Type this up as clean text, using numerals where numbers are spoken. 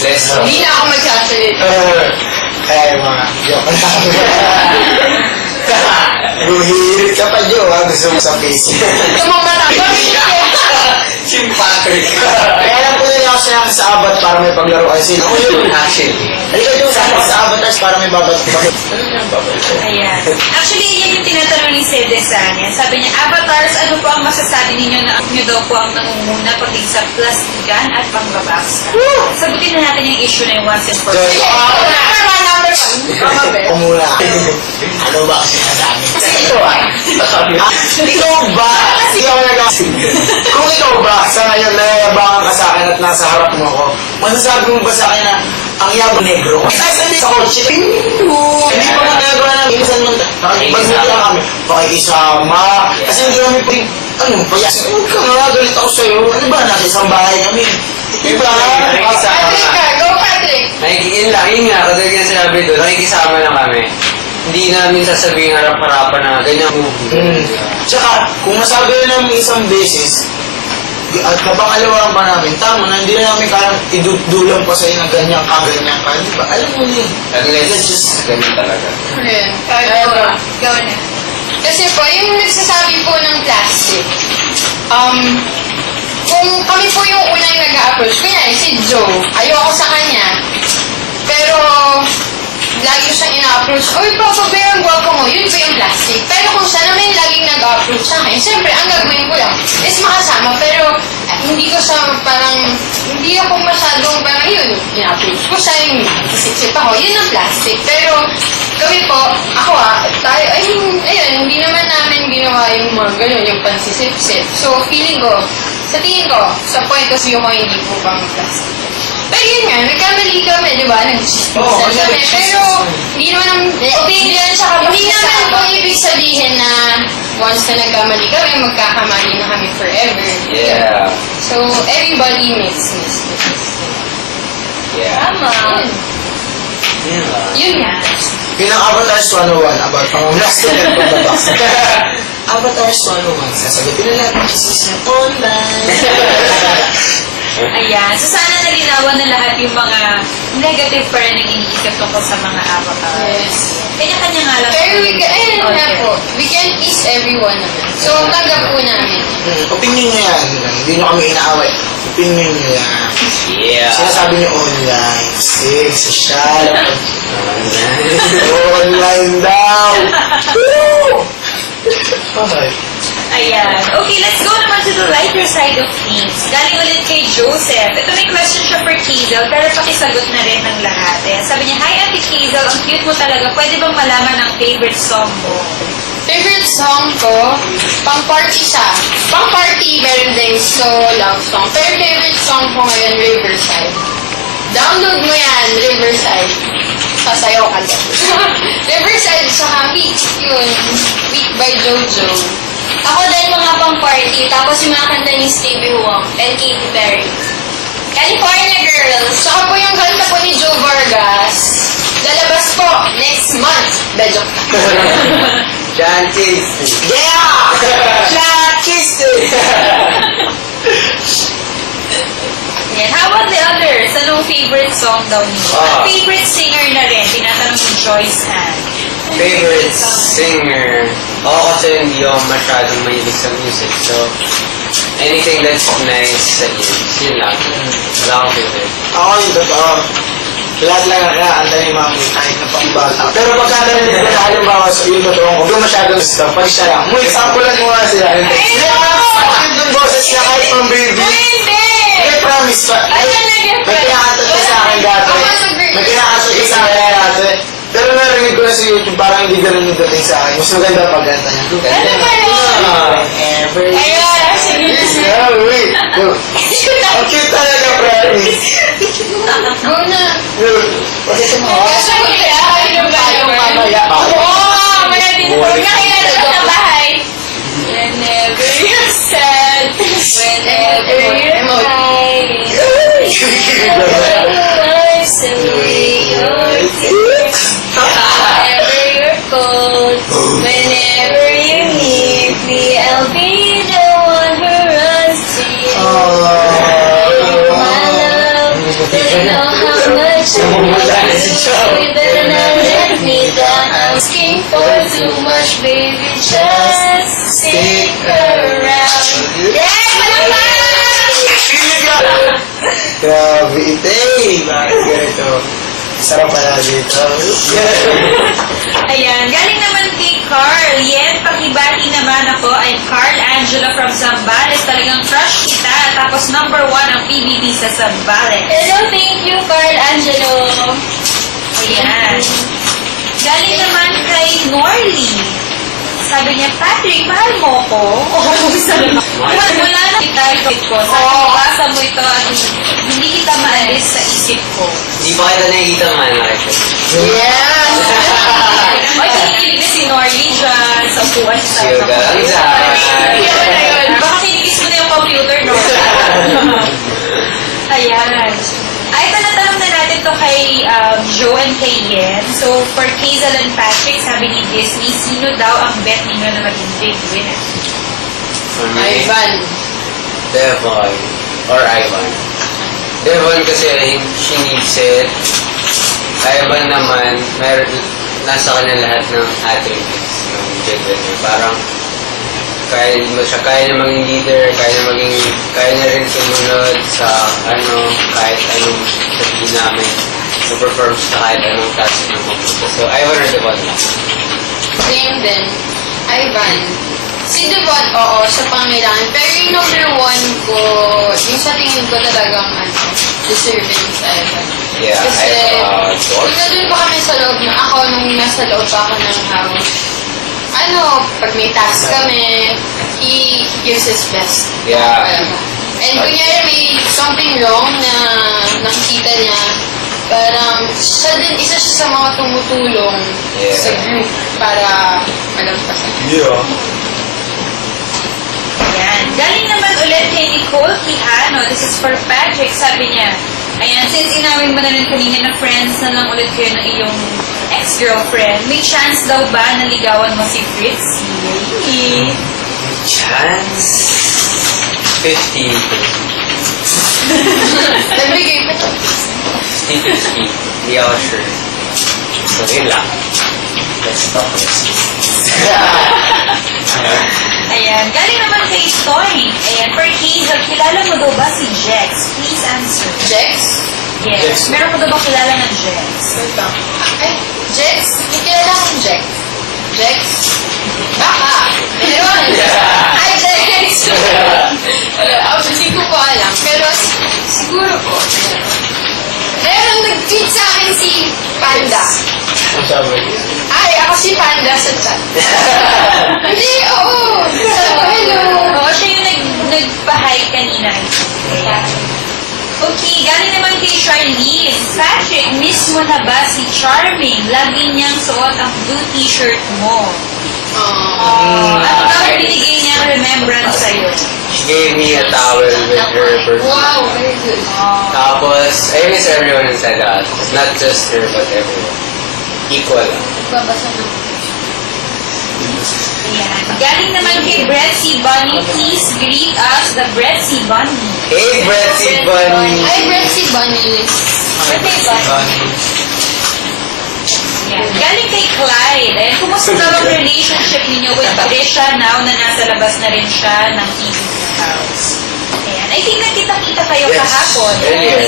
useless. Hindi na ako magsasalita. Kaya yung mga joke lang. Buhirit ka pa, Jo, ha? Gusto mo sa face. Tumamata ko. Simpatry ka. Kaya lang po nila ako sinama sa abat para may paglaro. Ay, sino? Ako yun. Actually. Halika yung sama sa avatars para may babat. Ayan. Actually, yan yung tinatanong ni Sede sa kanya. Sabi niya, avatars, ano po ang masasabi ninyo na nyo daw po ang nangunguna pagdating sa plastikan at pangbabas? Sagutin na natin yung issue na yung once and for all. Number one. Ako muna. Ano ba ang sinasabi? Ito ikaw ba? Ikaw na kung ikaw ba, sa ngayon nayayabangan ka sa akin at nasa harap mo ako, masasabi mo ba sa akin na ang yabang negro? Ay, sabi sa kotse, hindi pa magagawa na minsan man, nakikipagmula lang kami, pakikisama, kasi hindi kami pwede, payas, huwag ka nga, galit ako sa'yo, ano ba, nasa isang bahay kami, diba? Patrick ka, go Patrick. Yun nga, katulad nga sinabi doon, nakikisama lang kami. Hindi namin sasabihin harap-harapan na ganyan movie. Tsaka, kung masabi na namin isang beses, at napangalawaan pa namin, tama na, hindi na namin kaya idudulang pa sa'yo na ganyan ka, di ba? Alam mo yun. Unless, just ganyan talaga. Ayan, go na. Kasi po, yung nagsasabi po ng plastic, kung kami po yung unang nag-a-approach, kunyari si Joe, ayoko sa kanya, pero lagi ko siyang ina-approach, uy, Papa Bear, ang gwapo mo, yun po yung plastic. Pero kung siya naman yung laging nag-approach sa akin, siyempre, ang gagawin ko lang is makasama, pero hindi ko siya parang, hindi ako masyadong parang yun, ina-approach ko siya, yung sisip ako, yun ang plastic. Pero kami po, ako tayo, ayun, hindi naman namin ginawa yung mga ganun, yung pansisip-sip. So, feeling ko, sa tingin ko, sa point of view ko, hindi po kami plastic. Pero yun nga, nagkamali kami, di ba? Nag-chismisan kami. Pero, hindi naman ang opinion, hindi naman po ibig sabihin na once na nagkamali kami, magkakamali na kami forever. Yeah. So, everybody makes mistakes. Yeah. Tama. Yun nga. Pinang-Avatars 101 about pang-plastic at pang-babaks. Avatars 101, sasagutin na lahat ng chismis na online. Ayan. So, sana nalinawan na lahat yung mga negative pa rin ang iniisip tungkol sa mga avatars. Yes. Kanya-kanya nga lang. Pero ayun nga po, we can please everyone naman. So, tanggap po namin. Opinion nyo yan. Hindi nyo kami inaaway. Opinion nyo yan. Yeah. Sinasabi nyo online. Kasi, social. Online daw. Woo! Okay. Ayan. Okay, let's go naman to the lighter side of things. Galing ulit kay Joseph. Ito may question siya for Kizel, pero pakisagot na rin ng lahat. Ayan. Sabi niya, hi Ate Kizel, ang cute mo talaga. Pwede bang malaman ang favorite song mo? Favorite song ko, pang-party siya. Pang-party, meron din solo love song. Pero favorite song ko ngayon, Riverside. Download mo yan, Riverside. Sasayaw ka dyan. Riverside, saka Week. Yun. Week by Jojo. Ako din mga pang-party, tapos yung mga kanta ni Stevie Wong and Katy Perry. California Girls. Saka po yung kanta po ni Joe Vargas. Lalabas po next month. Bedok. Chances. Yeah! Chances. Yan. How about the others? Anong favorite song daw niyo? Ah. Favorite singer na rin. Tinatanong si Joyce Ann. Favorite singer? Ako kasi hindi ako masyadong mahilig sa music. So, anything that's nice, yun lang. Wala akong favorite. Ako yung totoo. Lahat lang nakakanta ni Mami kahit na pang-bata. Pero pagkanta rin nila halimbawa sa yung totoo ko, doon masyadong stuff. Pag siya lang, may example lang muna sila. Hindi ako yung boses niya kahit pang baby. Hindi! Hindi, promise pa. May pinakanta siya sa akin dati. May pinakanta siya sa akin dati. Pero narinig ko na sa YouTube, parang hindi ganun yung dating sa akin. Mas maganda pagkanta niya. Ano ba yun? Ayun, sige. Wait. Ang cute talaga, promise. Go na. Pakita mo. Kasi kaya, tayo mamaya. Oo, manatid po. Nakilala ko sa bahay. Whenever you're sad, whenever you're crying, wash away your tears. Whenever you're cold, whenever you need me, I'll be the one who runs to you. My love, you know how You better not let me down. I'm asking for too much, baby. Just stick around. Yeah, palakpak! Grabe, itay! Bakit ganito? Sarap pala dito. Ayan, galing naman kay Carl. Yan, pakibati naman ako. I'm Carl Angela from Zambales. Talagang crush kita. Tapos number 1 ang PBB sa Zambales. Hello, thank you, Carl Angelo. Ayan. Galing naman kay Norly. Sabi niya, Patrick, mahal mo ko? Wala na kita ko. Sabi basa mo ito at hindi kita maalis sa isip ko. Hindi pa kita nakikita man, Marcos. Yes! Ay, kinikilig na si Norly dyan sa upuan sa Sugar. Yun na yun. Baka kinigis mo na yung computer, no? Ayan. Ay, tanatanong na natin to kay Joe and kay Yen. So, for Hazel and Patrick, sabi ni Disney, sino daw ang bet ninyo na maging big winner? For me, Ivan. Devon. Or Ivan. Devon kasi she needs it. Ivan naman, nasa kanya lahat ng attributes ng big winner. Parang, kaya niya maging leader, kaya niya rin sumunod sa kahit anong sabihin namin, to perform sa kahit anong task ng computer. So, Ivan or Devon lang. Same din. Ivan. Si Devon, oo, sa pangailangan. Pero yung number 1 ko, yung sa tingin ko talagang deserving sa Ivan. Yeah, Kasi, George. nandun pa kami sa loob nung nasa loob pa ako ng house. Pag may task kami, he gives his best. Yeah. And kunyari may something wrong na nakikita niya, parang isa siya sa mga tumutulong sa group para malampasan. Yeah. Ayan. Galing naman ulit kay Nicole Quijano. This is for Patrick. Sabi niya, ayan, since inawin mo na rin kanina na friends na lang ulit kayo ng iyong ex-girlfriend, may chance daw ba na ligawan mo si Fritz? Yay! Chance? 50. Nabigay pa to. 50-50. Hindi ako sure. So, yun lang. Let's talk this. Ayan. Galing naman kay Toy. Ayan. For Hazel, kilala mo daw ba si Jex? Please answer. Jex? Yes. Jex. Meron mo daw ba kilala ng Jex? Ito. Ay, Jex? May kilala akong Jex. Jex? Baka. Meron. Hi, Jex! Hindi ko po alam. Pero siguro po. Meron nag-tweet sa akin si Panda. Ang sabi? Ay, ako si Panda sa chat. Hindi, oo. Sabi ko, hello. Oo, siya yung nagpa-hi kanina. Ayan. Okay, galing naman kay Charlize. Patrick, miss mo na ba si Charming? Lagi niyang suot ang blue t-shirt mo. Ano daw binigay niyang remembrance sa'yo? She gave me a towel with her birthday. Wow, very good. Tapos, I miss everyone inside the house. Not just her, but everyone. Equal lang. Babasa na. Ayan. Galing naman kay Bretzy Bunny. Please greet us, the Bretzy Bunny. Hey, Bretzy Bunny! Ay, Brett si Bunny. Birthday Bunny. Ayan. Galing kay Clyde. Ayan, kumusta daw ang relationship ninyo with Trisha now na nasa labas na rin siya ng TV house? Ayan. I think nakita-kita kayo kahapon. Earlier.